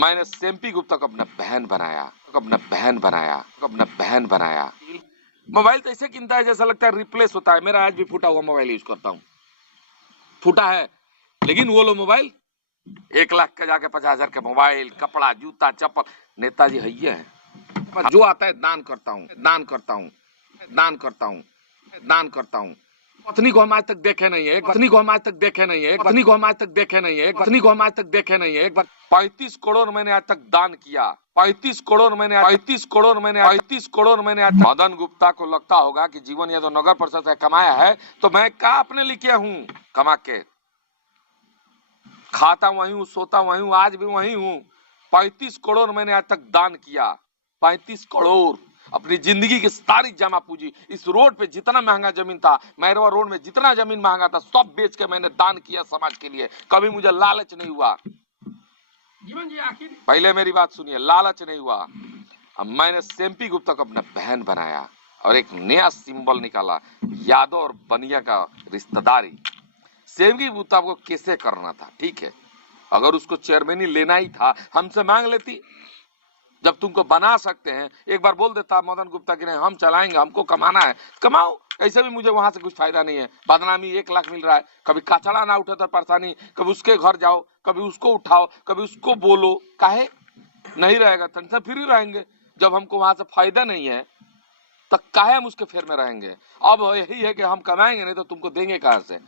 मैंने सेम्पी गुप्ता को अपना बहन बनाया। मोबाइल तो ऐसे गिनता है जैसा लगता है रिप्लेस होता है। मेरा आज भी फूटा हुआ मोबाइल यूज करता हूँ, फूटा है, लेकिन वो लो मोबाइल 1 लाख का जाके 50,000 का मोबाइल, कपड़ा, जूता, चप्पल। नेताजी है, जो आता है दान करता हूँ। पत्नी को हम आज तक देखे नहीं है, 35 करोड़ मैंने आज तक दान किया। 35 करोड़ मैंने मदन गुप्ता को लगता होगा कि जीवन यादव नगर परिषद से कमाया है तो मैं क्या अपने लिए किया हूँ कमा के। खाता वहीं हूँ, सोता वहीं हूँ, आज भी वहीं हूँ। 35 करोड़ मैंने आज तक दान किया। 35 करोड़ अपनी जिंदगी की सारी जमा पूंजी। इस रोड पे जितना महंगा जमीन था, मैरवा रोड में जितना जमीन महंगा था, सब बेच के मैंने दान किया समाज के लिए। कभी मुझे लालच नहीं हुआ। जीवन जी आखिर पहले मेरी बात सुनिए, लालच नहीं हुआ। अब मैंने सेम्पी गुप्ता को अपना बहन बनाया और एक नया सिंबल निकाला, यादव और बनिया का रिश्तेदारी। सेम्पी गुप्ता को कैसे करना था, ठीक है, अगर उसको चेयरमैनी लेना ही था हमसे मांग लेती। जब तुमको बना सकते हैं, एक बार बोल देता मदन गुप्ता की नहीं हम चलाएंगे, हमको कमाना है, कमाओ। ऐसे भी मुझे वहां से कुछ फायदा नहीं है। बदनामी 1 लाख मिल रहा है, कभी कचड़ा ना उठे तो परेशानी, कभी उसके घर जाओ, कभी उसको उठाओ, कभी उसको बोलो। काहे नहीं रहेगा, टेंशन फ्री रहेंगे। जब हमको वहां से फायदा नहीं है तो काहे हम उसके फेर में रहेंगे। अब यही है कि हम कमाएंगे नहीं तो तुमको देंगे कहां से।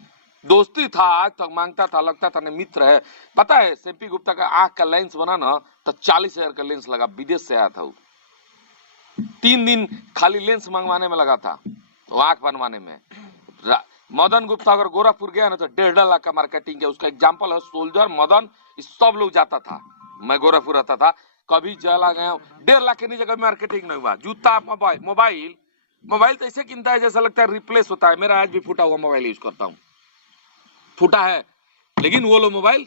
दोस्ती था, आज तक मांगता था, लगता था नहीं मित्र है। पता है सेम्पी गुप्ता का आंख का लेंस बना ना तो 40,000 का लेंस लगा, विदेश से आया था वो। 3 दिन खाली लेंस मंगवाने में लगा था, तो आंख बनवाने में। मदन गुप्ता अगर गोरखपुर गया ना तो 1.5 लाख का मार्केटिंग किया। उसका एग्जाम्पल है सोल्जर, मदन, इस सब लोग जाता था। मैं गोरखपुर रहता था, कभी चला गया 1.5 लाख के नीचे कभी मार्केटिंग नहीं हुआ। जूता, मोबाइल तो ऐसे गिनता है जैसा लगता है रिप्लेस होता है। मेरा आज भी फूटा हुआ मोबाइल यूज करता हूँ, फूटा है, लेकिन वो लो मोबाइल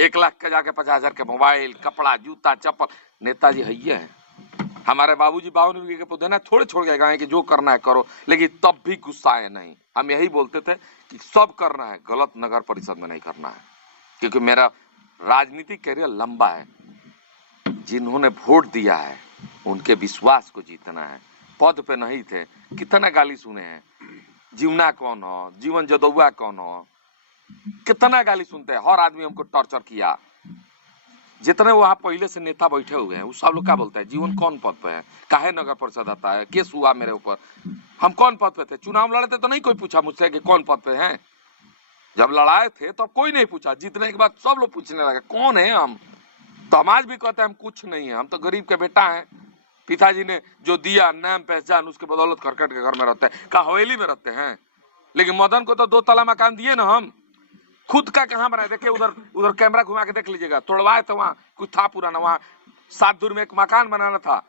1 लाख का जाके 50,000 का मोबाइल, कपड़ा, जूता, चप्पल। नेताजी है। हमारे बाबूजी 52 बीघे के पौधे ना थोड़े छोड़ के गए कि जो करना है करो, लेकिन तब भी गुस्सा है नहीं। हम यही बोलते थे कि सब करना है, गलत नगर परिषद में नहीं करना है, क्योंकि मेरा राजनीतिक करियर लंबा है। जिन्होंने वोट दिया है उनके विश्वास को जीतना है। पद पे नहीं थे, कितना गाली सुने हैं, जीवना कौन हो, जीवन जदुआ कौन हो, कितना गाली सुनते हैं। हर आदमी हमको टॉर्चर किया। जितने वहां पहले से नेता बैठे हुए हैं वो सब लोग क्या बोलते हैं, जीवन कौन पद पे है, काहे नगर परिषद आता है, केस हुआ मेरे ऊपर, हम कौन पद पे थे। चुनाव लड़े थे तो नहीं कोई पूछा मुझसे कि कौन पद पे हैं। जब लड़ाए थे तब कोई नहीं पूछा, जीतने के बाद सब लोग पूछने लगे कौन है हम। तो हम आज भी कहते हैं हम कुछ नहीं है, हम तो गरीब के बेटा हैं। पिताजी ने जो दिया नाम पहचान, उसके बदौलत करकट के घर में रहते हैं, का हवेली में रहते हैं। लेकिन मदन को तो 2 तला मकान दिए ना हम, खुद का कहां बनाए। देखिए उधर कैमरा घुमा के देख लीजिएगा, तोड़वाए तो वहां कुछ था पुराना, वहां 7 दूर में एक मकान बनाना था।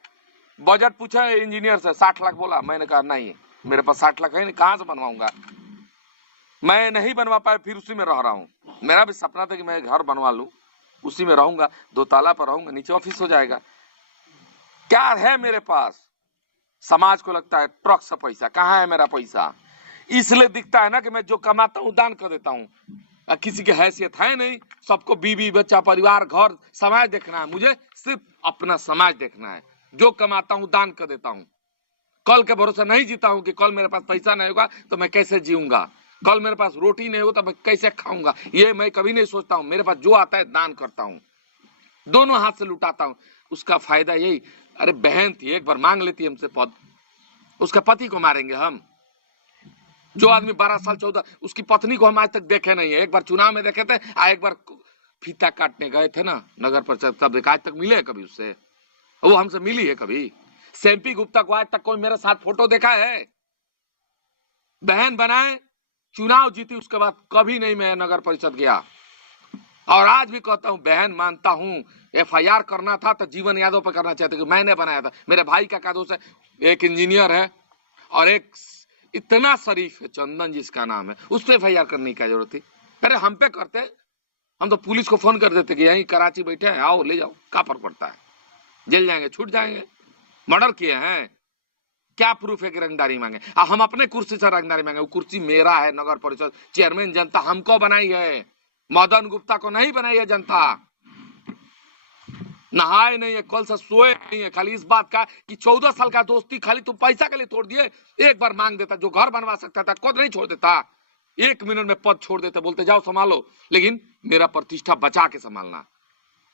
बजट पूछा इंजीनियर से, 60 लाख बोला। मैंने कहा नहीं मेरे पास 60 लाख है नहीं, कहां से बनवाऊंगा। मैं नहीं बनवा पाया, फिर उसी में रह रहा हूँ। मेरा भी सपना था कि मैं घर बनवा लूं, उसी में रहूंगा, 2 ताला पर रहूंगा, नीचे ऑफिस हो जाएगा। क्या है मेरे पास। समाज को लगता है ट्रक से पैसा, कहाँ है मेरा पैसा। इसलिए दिखता है ना कि मैं जो कमाता हूँ दान कर देता हूँ। किसी की हैसियत है नहीं, सबको बीवी बच्चा परिवार घर समाज देखना है, मुझे सिर्फ अपना समाज देखना है। जो कमाता हूँ दान कर देता हूँ। कल के भरोसे नहीं जीता हूँ कि कल मेरे पास पैसा नहीं होगा तो मैं कैसे जीऊंगा, कल मेरे पास रोटी नहीं होगा तो मैं कैसे खाऊंगा, ये मैं कभी नहीं सोचता हूँ। मेरे पास जो आता है दान करता हूँ, दोनों हाथ से लुटाता हूँ। उसका फायदा यही, अरे बहन थी एक बार मांग लेती हमसे पद, उसके पति को मारेंगे हम। जो आदमी 12 साल 14, उसकी पत्नी को हम आज तक देखे नहीं है। एक बार चुनाव में देखे थे, एक बार फीता काटने गए थे ना नगर परिषद, तब देखा। आज तक मिले है कभी उससे, वो हमसे मिली है कभी। सेम्पी गुप्ता को आज तक कोई मेरे साथ फोटो देखा है। बहन बनाए, चुनाव जीती, उसके बाद कभी नहीं मैं नगर परिषद गया। और आज भी कहता हूं बहन मानता हूं, FIR करना था तो जीवन यादव पर करना चाहते, मैंने बनाया था। मेरे भाई का दोस्त है, एक इंजीनियर है और एक इतना शरीफ है, चंदन जिसका नाम है, उस पर FIR करने की क्या जरूरत थी। अरे हम पे करते, हम तो पुलिस को फोन कर देते कि यहीं कराची बैठे हैं, आओ ले जाओ, क्या फर्क पड़ता है, जेल जाएंगे छूट जाएंगे। मर्डर किए हैं, क्या प्रूफ है कि रंगदारी मांगे। हम अपने कुर्सी से रंगदारी मांगे, वो कुर्सी मेरा है, नगर परिषद चेयरमैन जनता हमको बनाई है, मदन गुप्ता को नहीं बनाई है जनता। नहाए नहीं है, कल से सोए नहीं है, खाली इस बात का कि 14 साल का दोस्ती खाली तुम पैसा के लिए तोड़ दिए। एक बार मांग देता, जो घर बनवा सकता था खुद नहीं छोड़ देता, 1 मिनट में पद छोड़ देते, बोलते जाओ संभालो। लेकिन मेरा प्रतिष्ठा बचा के संभालना,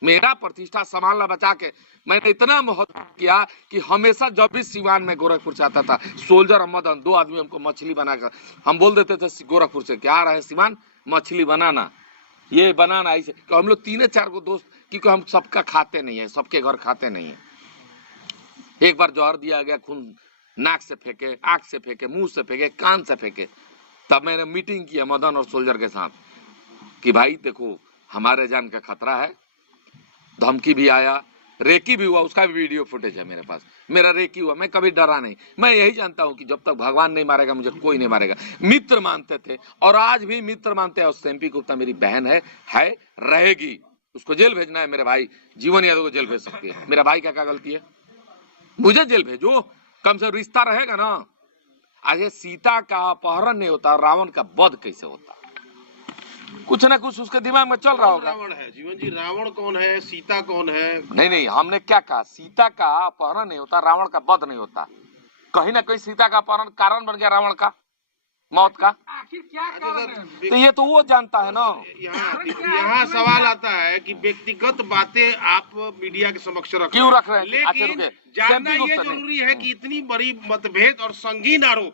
मेरा प्रतिष्ठा संभालना बचा के। मैंने इतना मोहब्बत किया कि हमेशा जब भी सिवान में गोरखपुर से आता था, सोल्जर और मदन 2 आदमी हमको मछली बनाकर, हम बोल देते थे गोरखपुर से क्या आ रहा है सिवान, मछली बनाना, ये बनाना ऐसे। तो हम लोग 3-4 को दोस्त, क्योंकि हम सबका खाते नहीं है, सबके घर खाते नहीं है। एक बार जौहर दिया गया, खून नाक से फेंके, आंख से फेंके, मुंह से फेंके, कान से फेंके। तब मैंने मीटिंग किया मदन और सोल्जर के साथ कि भाई देखो हमारे जान का खतरा है, धमकी भी आया, रेकी भी हुआ, उसका भी वीडियो फुटेज है मेरे पास। मेरा रेकी हुआ, मैं कभी डरा नहीं। मैं यही जानता हूं कि जब तक भगवान नहीं मारेगा मुझे कोई नहीं मारेगा। मित्र मानते थे और आज भी मित्र मानते हैं। और एमपी गुप्ता मेरी बहन है, रहेगी। उसको जेल भेजना है मेरे भाई, जीवन यादव को जेल भेज सकती है। मेरा भाई क्या क्या गलती है, मुझे जेल भेजो, कम से रिश्ता रहेगा ना। आज ये सीता का अपहरण नहीं होता, रावण का वध कैसे होता, कुछ ना कुछ उसके दिमाग में चल रहा होगा। रावण है जीवन जी, रावण कौन है, सीता कौन है? नहीं, हमने क्या कहा, सीता का अपहरण नहीं होता, रावण का वध नहीं होता। कहीं ना कहीं सीता का अपहरण कारण बन गया रावण का मौत का। आखिर क्या कारण है? तो ये तो वो जानता है ना। यहाँ सवाल आता है कि व्यक्तिगत बातें आप मीडिया के समक्ष रख क्यों रख रहे हैं? लेकिन जानना ये जरूरी है कि इतनी बड़ी मतभेद और संगीन आरोप,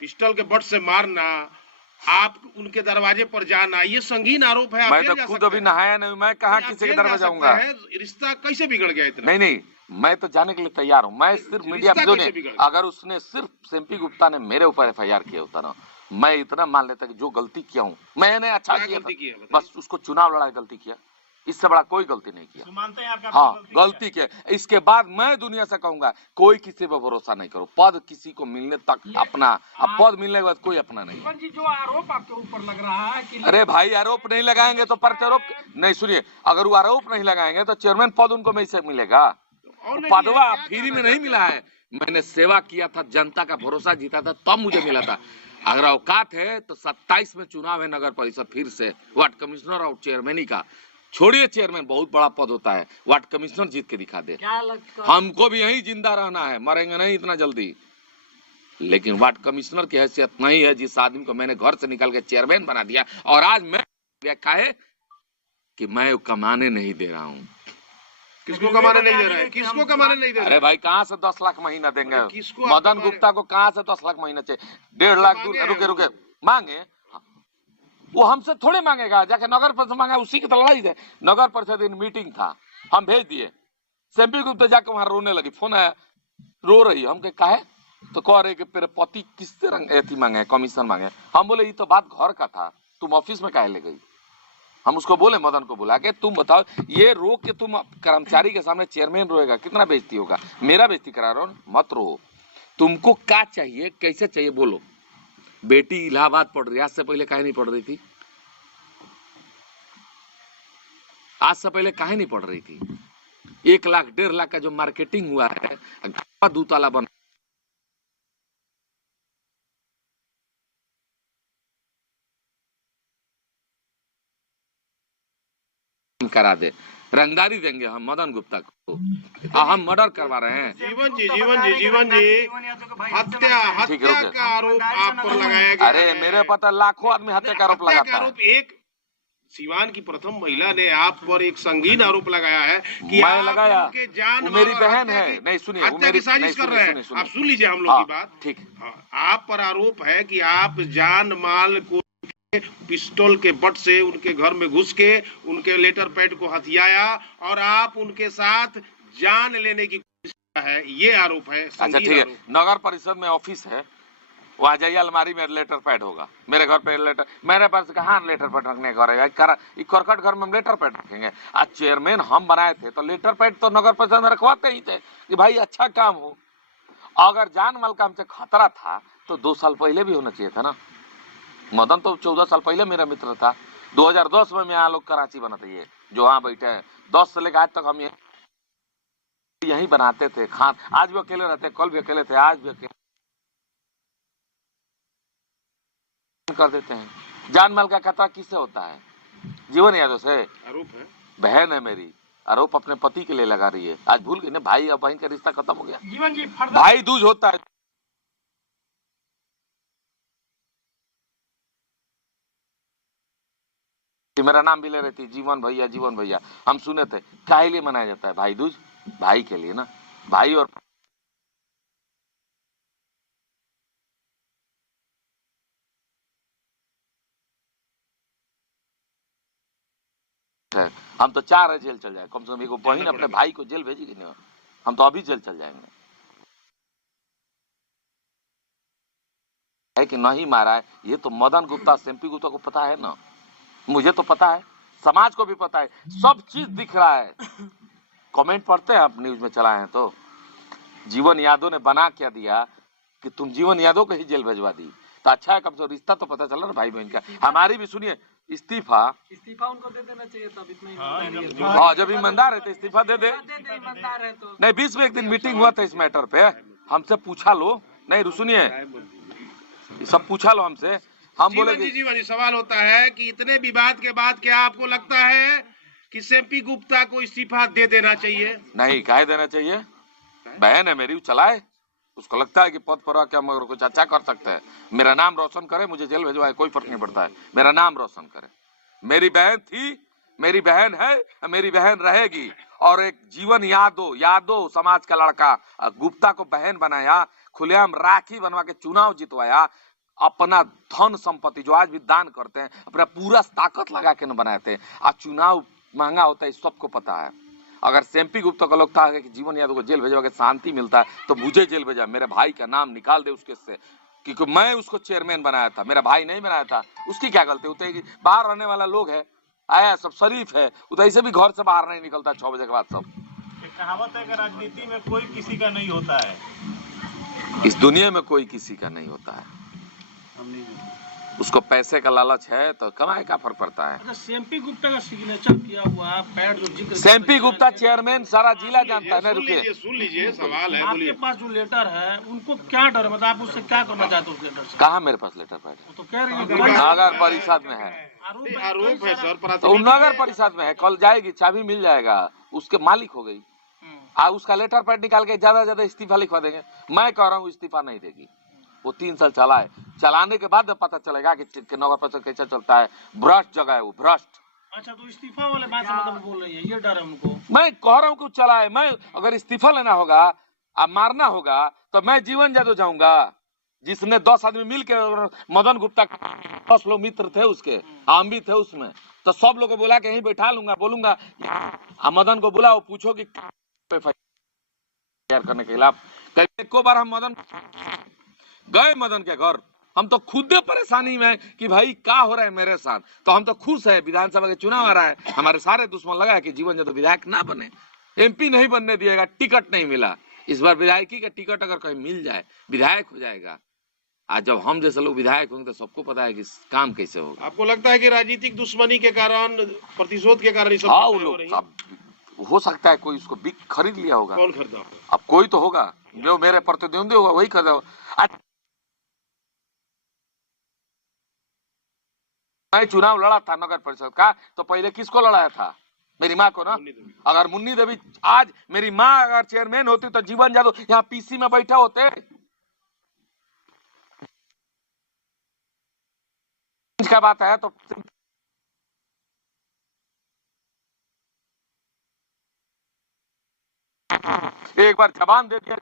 पिस्टल के बट से मारना, आप उनके दरवाजे पर जाना, ये संगीन आरोप है। मैं तो खुद अभी नहाया नहीं, मैं कहाँ किसी के दरवाजे जाऊंगा। रिश्ता कैसे बिगड़ गया इतना? नहीं, मैं तो जाने के लिए तैयार हूँ। मैं सिर्फ मीडिया ने, अगर उसने सिर्फ एमपी गुप्ता ने मेरे ऊपर FIR किया होता ना, मैं इतना मान लेता कि जो गलती किया हूँ मैंने अच्छा किया था, बस उसको चुनाव लड़ा गलती किया, इससे बड़ा कोई गलती नहीं किया। मानते हैं आपका हाँ गलती किया। इसके बाद मैं दुनिया से कहूंगा कोई किसी पे भरोसा नहीं करो। पद किसी को मिलने तक अपना, अब पद मिलने के बाद कोई अपना नहीं। जीवन जी, जो आरोप आपके ऊपर लग रहा है कि अरे भाई आरोप नहीं लगाएंगे तो प्रत्यारोप नहीं, सुनिए, अगर वो आरोप नहीं लगाएंगे तो चेयरमैन पद उनको में से मिलेगा। पदवा फ्री में नहीं मिला है, मैंने सेवा किया था, जनता का भरोसा जीता था, तब मुझे मिला था। अगर औकात है तो 27 में चुनाव है नगर परिषद, फिर से वार्ड कमिश्नर और चेयरमैन का, छोड़िए चेयरमैन बहुत बड़ा पद होता है, वार्ड कमिश्नर जीत के दिखा दे। क्या लगता, हमको भी यही जिंदा रहना है, मरेंगे नहीं इतना जल्दी। लेकिन वार्ड कमिश्नर की हैसियत नहीं है जिस आदमी को मैंने घर से निकाल के चेयरमैन बना दिया, और आज मैं काहे कि मैं कमाने नहीं दे रहा हूँ। किसको कमाने नहीं दे रहा है? किसको कमाने नहीं दे रहा है? अरे भाई कहाँ से 10 लाख महीना देंगे? किसको? मदन गुप्ता को कहाँ से 10 लाख महीना चाहिए? 1.5 लाख रुके मांगे, वो हमसे थोड़े मांगेगा, जाके नगर परिषद मांगा, उसी की तो लड़ाई है। नगर परिषद दिन मीटिंग था, हम भेज दिए, एमपी गुप्ता जाके वहां रोने लगी, फोन आया, रो रही, हम कहे तो कह रहे कि तेरे पति किससे रंग मांगे, कमीशन मांगे। हम बोले ये तो बात घर का था, तुम ऑफिस में काहे ले गई? हम उसको बोले, मदन को बुला के, तुम बताओ ये रो के तुम कर्मचारी के सामने चेयरमैन रोएगा, कितना बेइज्जती होगा? मेरा बेइज्जती करा रहा हूं, मत रो। तुमको क्या चाहिए, कैसे चाहिए बोलो। बेटी इलाहाबाद पढ़ रही, आज से पहले काहे नहीं पढ़ रही थी? आज से पहले काहे नहीं पढ़ रही थी? 1 लाख 1.5 लाख का जो मार्केटिंग हुआ है, 2 ताला बन करा दे, रंगदारी देंगे हम मदन गुप्ता को। हम मर्डर करवा रहे हैं। जीवन जी हत्या का आरोप आप पर लगाया गया। अरे मेरे पता लाखों आदमी हत्या का आरोप लगाता है। एक सिवान की प्रथम महिला ने आप पर एक संगीन आरोप लगाया है कि मैं लगाया, जान मेरी बहन है। नहीं सुनिए, वो मेरी साजिश कर रहे हैं। आप सुन लीजिए हम लोग की बात। ठीक, आप पर आरोप है कि आप जान माल को पिस्टल के बट से उनके घर में घुस के उनके लेटर पैड को हथियाया और आप उनके साथ जान लेने की कोशिश किया है, ये आरोप है। अच्छा ठीक है, नगर परिषद में ऑफिस है, वहाँ जाइए, अलमारी में लेटर पैड होगा। मेरे घर पे लेटर, मेरे पास कहाँ लेटर पैड रखने का रहेगा? करकट घर में हम लेटर पैड रखेंगे? आज चेयरमैन हम बनाए थे तो लेटर पैड तो नगर परिषद में रखवाते ही थे कि भाई अच्छा काम हो। अगर जान माल का हमसे खतरा था तो 2 साल पहले भी होना चाहिए था ना। मदन तो 14 साल पहले मेरा मित्र था। 2010 में यहाँ लोग कराची बनाते, ये जो वहाँ बैठे हैं, 10 से लेकर आज तक हम यही बनाते थे। खान आज भी अकेले रहते, कल भी अकेले थे, आज भी अकेले कर देते हैं। जान माल का खतरा किससे होता है? जीवन यादव से। आरोप है, बहन है मेरी, आरोप अपने पति के लिए लगा रही है। आज भूल गई ना, भाई और बहन का रिश्ता खत्म हो गया। जीवन जी फर्दर भाई दूज होता है कि मेरा नाम भी ले रही थी, जीवन भैया जीवन भैया, हम सुने थे। काहे लिए मनाया जाता है भाई दूज? भाई के लिए ना, भाई और है। हम तो चाह रहे जेल चल जाए, कम से कम एक बहन अपने भाई को जेल भेजेगी नहीं, हम तो अभी जेल चल जाएंगे। है कि नहीं मारा है, ये तो मदन गुप्ता एमपी गुप्ता को पता है ना, मुझे तो पता है, समाज को भी पता है, सब चीज दिख रहा है। कमेंट पढ़ते हैं आप, न्यूज में चलाए हैं तो। जीवन यादव ने बना क्या दिया कि तुम जीवन यादव को ही जेल भेजवा दी, तो अच्छा है, कम से रिश्ता तो पता चल रहा ना भाई बहन का। हमारी भी सुनिए, इस्तीफा उनको दे देना चाहिए, तब इतना हाँ, जब ईमानदार है तो इस्तीफा दे दे। ईमानदार है तो नहीं, बीच में एक दिन मीटिंग हुआ था इस मैटर पे, हमसे पूछा लो, नहीं सुनिए, सब पूछा लो हमसे, हम बोले जीवन जी सवाल होता है कि इतने विवाद के बाद क्या आपको लगता है कि एमपी गुप्ता को इस्तीफा दे देना चाहिए? नहीं, काहे देना चाहिए, बहन है मेरी, चालाए, उसको लगता है कि पद पर आके हम अगर कुछ अच्छा कर सकते हैं, मेरा नाम रोशन करे, मुझे जेल भेजवाए, कोई फर्क नहीं पड़ता है, मेरा नाम रोशन करे। मेरी बहन थी, मेरी बहन है, मेरी बहन रहेगी। और एक जीवन यादव समाज का लड़का गुप्ता को बहन बनाया, खुलेआम राखी बनवा के चुनाव जितवाया, अपना धन संपत्ति जो आज भी दान करते हैं, अपना पूरा ताकत लगा के न बनाए थे। आज चुनाव महंगा होता है, सबको पता है। अगर एमपी गुप्ता का लगता है कि जीवन यादव को जेल भेजवा के शांति मिलता है, तो मुझे जेल भेजा, मेरे भाई का नाम निकाल दे उसके से, क्योंकि मैं उसको चेयरमैन बनाया था, मेरा भाई नहीं बनाया था। उसकी क्या गलती होती है? बाहर रहने वाला लोग है, आया सब शरीफ है, वो तो ऐसे भी घर से बाहर नहीं निकलता 6 बजे के बाद। सब एक कहावत है कि राजनीति में कोई किसी का नहीं होता है, इस दुनिया में कोई किसी का नहीं होता है। उसको पैसे का लालच है तो कमाए का फर्क पड़ता है। अच्छा, एमपी गुप्ता का सिग्नेचर किया हुआ पैड जो जिक्र एमपी गुप्ता चेयरमैन सारा जिला जानता है ना। रुकिए, सुन लीजिए, सवाल है, आपके बोलिए। पास जो लेटर है उनको क्या डर, मतलब आप उससे क्या करना चाहते हो उस लेटर से? कहा मेरे पास लेटर पैड? वो तो कह रही है नगर परिषद में है, आरोप है सर, तो नगर परिषद में है, कल जाएगी, चाबी मिल जाएगा, उसके मालिक हो गई। उसका लेटर पैड निकाल के ज्यादा ज्यादा इस्तीफा लिखवा देंगे। मैं कह रहा हूँ इस्तीफा नहीं देगी, वो 3 साल चला है, चलाने के बाद पता चलेगा कि नगर परिषद कैसा चलता है। भ्रष्ट जगह है वो, भ्रष्ट। अच्छा, तो इस्तीफा वाले बात से मतलब बोल रही है, ये डर है उनको? मैं कह रहा हूँ कि चलाए। मैं अगर इस्तीफा लेना होगा, अब मारना होगा, तो मैं जीवन यादव जाऊंगा, जिसने 10 आदमी मिलकर, मदन गुप्ता 10 लोग मित्र थे उसके, हम भी थे उसमें, तो सब लोग को बोला कि यहीं बैठा लूंगा, बोलूंगा मदन को बुलाओ, पूछो कि तैयार करने के खिलाफ। एको बार हम मदन गए, मदन के घर, हम तो खुद परेशानी में कि भाई क्या हो रहा है मेरे साथ, तो हम तो खुश है, विधानसभा के चुनाव आ रहा है, हमारे सारे दुश्मन लगा है कि जीवन यादव विधायक ना बने, एमपी नहीं बनने दिएगा, टिकट नहीं मिला। इस बार विधायकी का टिकट अगर कहीं मिल जाए, विधायक हो जाएगा। आज जब हम जैसे लोग विधायक होंगे तो सबको पता है कि काम कैसे होगा। आपको लगता है कि राजनीतिक दुश्मनी के कारण, प्रतिशोध के कारण, हाँ, वो लोग हो सकता है कोई उसको बिक खरीद लिया होगा। कौन खरीदा होगा? अब कोई तो होगा जो मेरे प्रतिद्वंदी होगा, वही खरीदा होगा। मैं चुनाव लड़ा था नगर परिषद का, तो पहले किसको लड़ाया था? मेरी माँ को ना। अगर मुन्नी देवी आज मेरी माँ अगर चेयरमैन होती तो जीवन यादव यहाँ पीसी में बैठे होते। का बात है तो एक बार जबान दे दिया,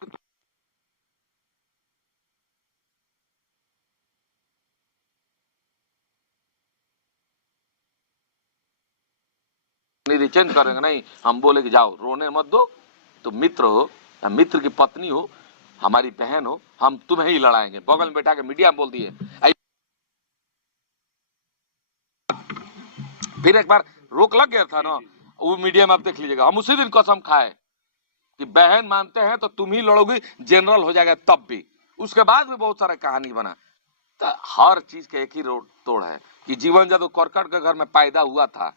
चेंज करेंगे नहीं। हम बोले कि जाओ, रोने मत दो, तुम मित्र हो या मित्र की पत्नी हो, हमारी बहन हो, हम तुम्हें ही लड़ाएंगे। बगल में बैठा के मीडिया में बोल दिए। फिर एक बार रोक लग गया था ना, वो मीडिया में आप देख लीजिएगा। हम उसी दिन कसम खाए कि बहन मानते हैं तो तुम ही लड़ोगी, जनरल हो जाएगा तब भी। उसके बाद भी बहुत सारा कहानी बना। तो हर चीज के एक ही तोड़ है कि जीवन यादव करकट के घर में पैदा हुआ था,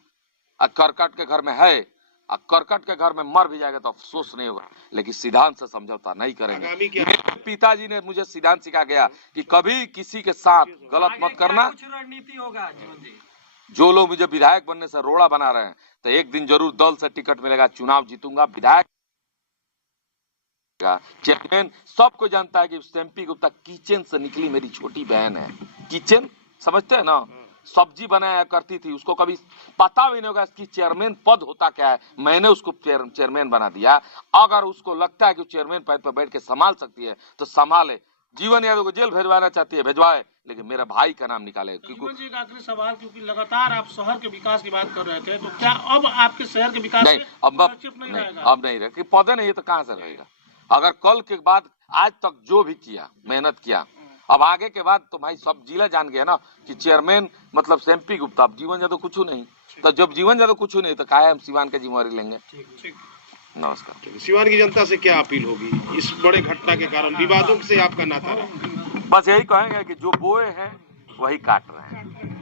करकट के घर में है, करकट के घर में मर भी जाएगा तो अफसोस नहीं होगा, लेकिन सिद्धांत से समझौता नहीं करेंगे। मेरे पिताजी ने मुझे सिद्धांत सिखा गया कि कभी किसी के साथ गलत मत करना। कुछ रणनीति होगा जीवन जी? जो लोग मुझे विधायक बनने से रोड़ा बना रहे हैं, तो एक दिन जरूर दल से टिकट मिलेगा, चुनाव जीतूंगा, विधायक चेयरमैन। सबको जानता है कि एमपी गुप्ता किचन से निकली मेरी छोटी बहन है। किचन समझते हैं ना, सब्जी बनाया करती थी, उसको कभी पता भी नहीं होगा कि चेयरमैन पद होता क्या है। मैंने उसको चेयरमैन बना दिया। अगर उसको लगता है कि चेयरमैन पद पर बैठ के संभाल सकती है तो संभाले। जीवन यादव को जेल भेजवाना चाहती है, भेजवाए, लेकिन मेरा भाई का नाम निकाले। जीवन जी, एक आखिरी सवाल, क्योंकि लगातार आप शहर के विकास की बात कर रहे थे, तो क्या अब आपके शहर के विकास नहीं, अब नहीं रहेगा? अब नहीं रहे, पौधे नहीं है तो कहाँ से रहेगा। अगर कल के बाद आज तक जो भी किया, मेहनत किया, अब आगे के बाद तो भाई सब जिला जान गया ना कि चेयरमैन मतलब एमपी गुप्ता। अब जीवन यादव कुछ नहीं, तो जब जीवन यादव कुछ नहीं तो काहे हम सिवान की जिम्मेवारी लेंगे। ठीक। नमस्कार। सिवान की जनता से क्या अपील होगी इस बड़े घटना के कारण, विवादों से आपका नाता रहा? बस यही कहेंगे कि जो बोए हैं वही काट रहे हैं।